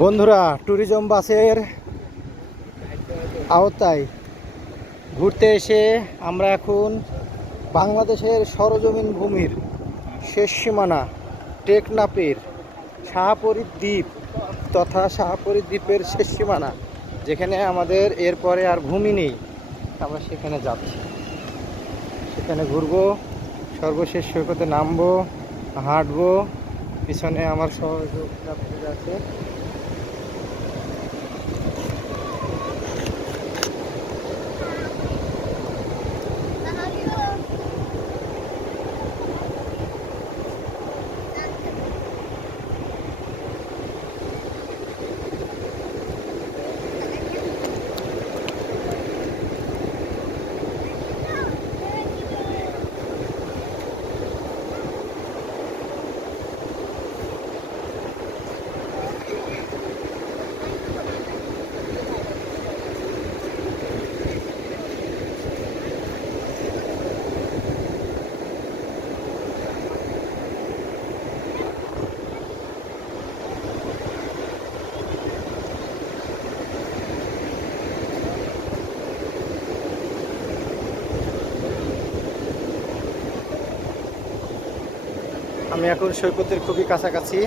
বন্ধুরা, ট্যুরিজম বাসের আওতায় ঘুরতে এসে আমরা এখন বাংলাদেশের সরজমিন ভূমির শেষ সীমানা টেকনাফের শাহপরী দ্বীপ তথা শাহপরী দ্বীপের শেষ সীমানা, যেখানে আমাদের এরপরে আর ভূমি নেই, আমরা সেখানে যাচ্ছি। সেখানে ঘুরবো, সর্বশেষ সৈকতে নামবো, হাঁটবো। পিছনে আমার সহযোগী আছে। আমি এখন সৈকতের খুবই কাছাকাছি।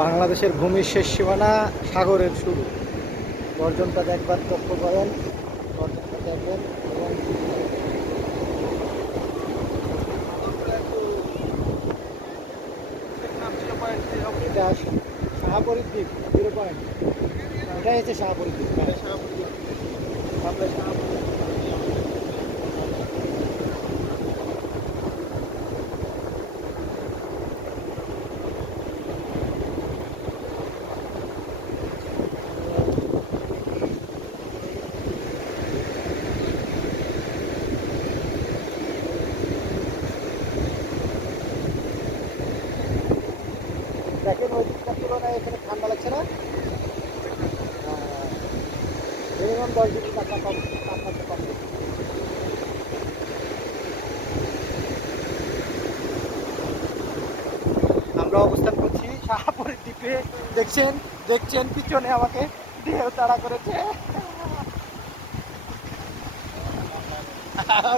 বাংলাদেশের ভূমির শেষ সীমানা, সাগরের শুরু। গর্জনটা একবার লক্ষ্য করেন, গর্জনটা দেখবেন। এবং এটা শাহপরী দ্বীপ 0 পয়েন্ট, এটাই হচ্ছে শাহপরী দ্বীপ। আমরা দেখেন ওই দিকটার তুলনায় এখানে ঠান্ডা লাগছে না? মিনিমাম 10 ডিগ্রি তাপমাত্রা কম। আমরা অবস্থান করছি শাহপরী দ্বীপে। দেখছেন দেখছেন পিছনে আমাকে ঢেউ তাড়া করেছে।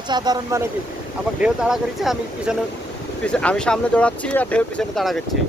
সাধারণ মানে কি, আমাকে ঢেউ তাড়া করেছে, আমি পিছনে আমি সামনে দৌড়াচ্ছি আর ঢেউ পিছনে তাড়া করছি।